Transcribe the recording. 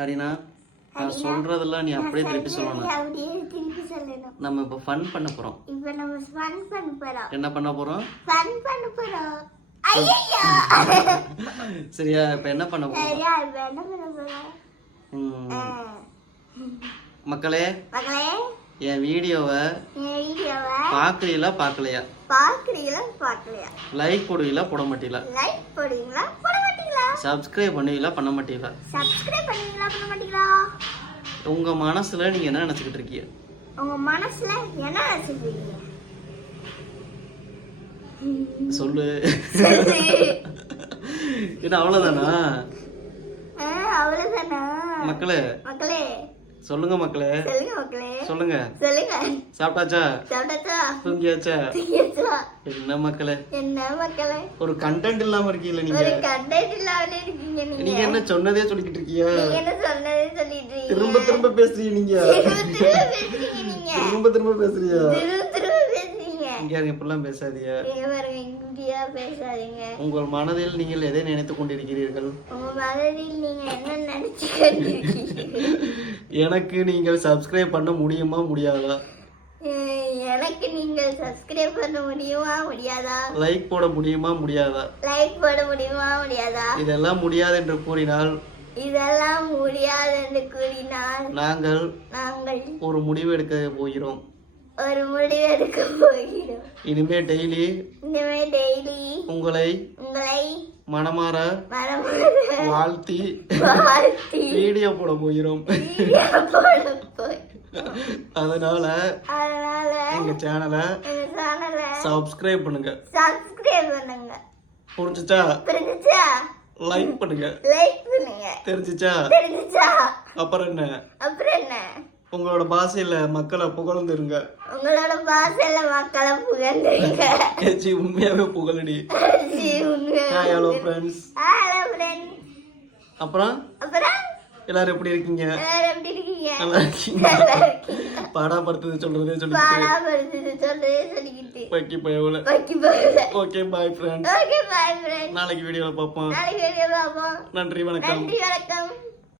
ஹரினா, நான் சொல்றதெல்லாம் நீ அப்படியே திருப்பி சொல்லணும். நம்ம இப்ப ஃபன் பண்ண போறோம். என்ன பண்ண போறோம்? சரியா? இப்ப என்ன பண்ண போறோம்? மக்களே, என் வீடியோவை பாக்குறீங்களா பாக்கலையா? லைக் போடுவீங்களா போட மாட்டீங்களா? சப்ஸ்கிரைப் பண்ணுவீங்களா பண்ண மாட்டீங்களா? உங்க மனசுல நீங்க என்ன நினைச்சுக்கிட்டு இருக்கீங்க? உங்க மனசுல என்ன நினைச்சுக்கிறீங்க? சொல்லு. என்ன அவ்வளவுதானா? அவ்வளவுதானா? மக்களே சொல்லுங்க மக்களே, சொல்லுங்க. சாப்பிட்டாச்சா? தூங்கியாச்சா? என்ன மக்களே, ஒரு கண்டென்ட் இல்லாம இருக்கீங்களா நீங்க? நீங்க என்ன சொன்னதே சொல்லிக்கிட்டு இருக்கீங்க? திரும்ப திரும்ப பேசுறீங்க நீங்க. திரும்ப பேசுறீங்க. இப்படிலாம் பேசாதீங்க. உங்கள் மனதில் நீங்கள் எதை நினைத்துக் கொண்டிருக்கிறீர்கள்? எனக்கு நீங்கள் சப்ஸ்கிரைப் பண்ண முடியுமா முடியாதா? எனக்கு நீங்கள் சப்ஸ்கிரைப் பண்ண முடியுமா முடியாதா? லைக் போட முடியுமா முடியாதா? இதெல்லாம் முடியாது என்று கூறினால் நாங்கள் ஒரு முடிவு எடுக்க போகிறோம். இனிமே டெய்லி உங்களை மனமாற வாழ்த்தி வீடியோ போட போகிறோம். அதனால எங்க சேனலை சப்ஸ்கிரைப் பண்ணுங்க. புரிஞ்சுச்சா? லைக் பண்ணுங்க. தெரிஞ்சுச்சா? அப்புறம் என்ன? உங்களோட பாஷையில மக்களை புகழ்ந்துருங்க. உண்மையாவே புகழடி. Hello friends. அப்புறம் எல்லாரும் எப்படி இருக்கீங்க? நல்லா இருக்கீங்க? பாடாப்படுத்துது சொல்றதே சொல்லிக்கிட்டு ஓகே பாய் ஃப்ரெண்ட்ஸ். நாளைக்கு வீடியோல பார்ப்போம். நன்றி, வணக்கம்.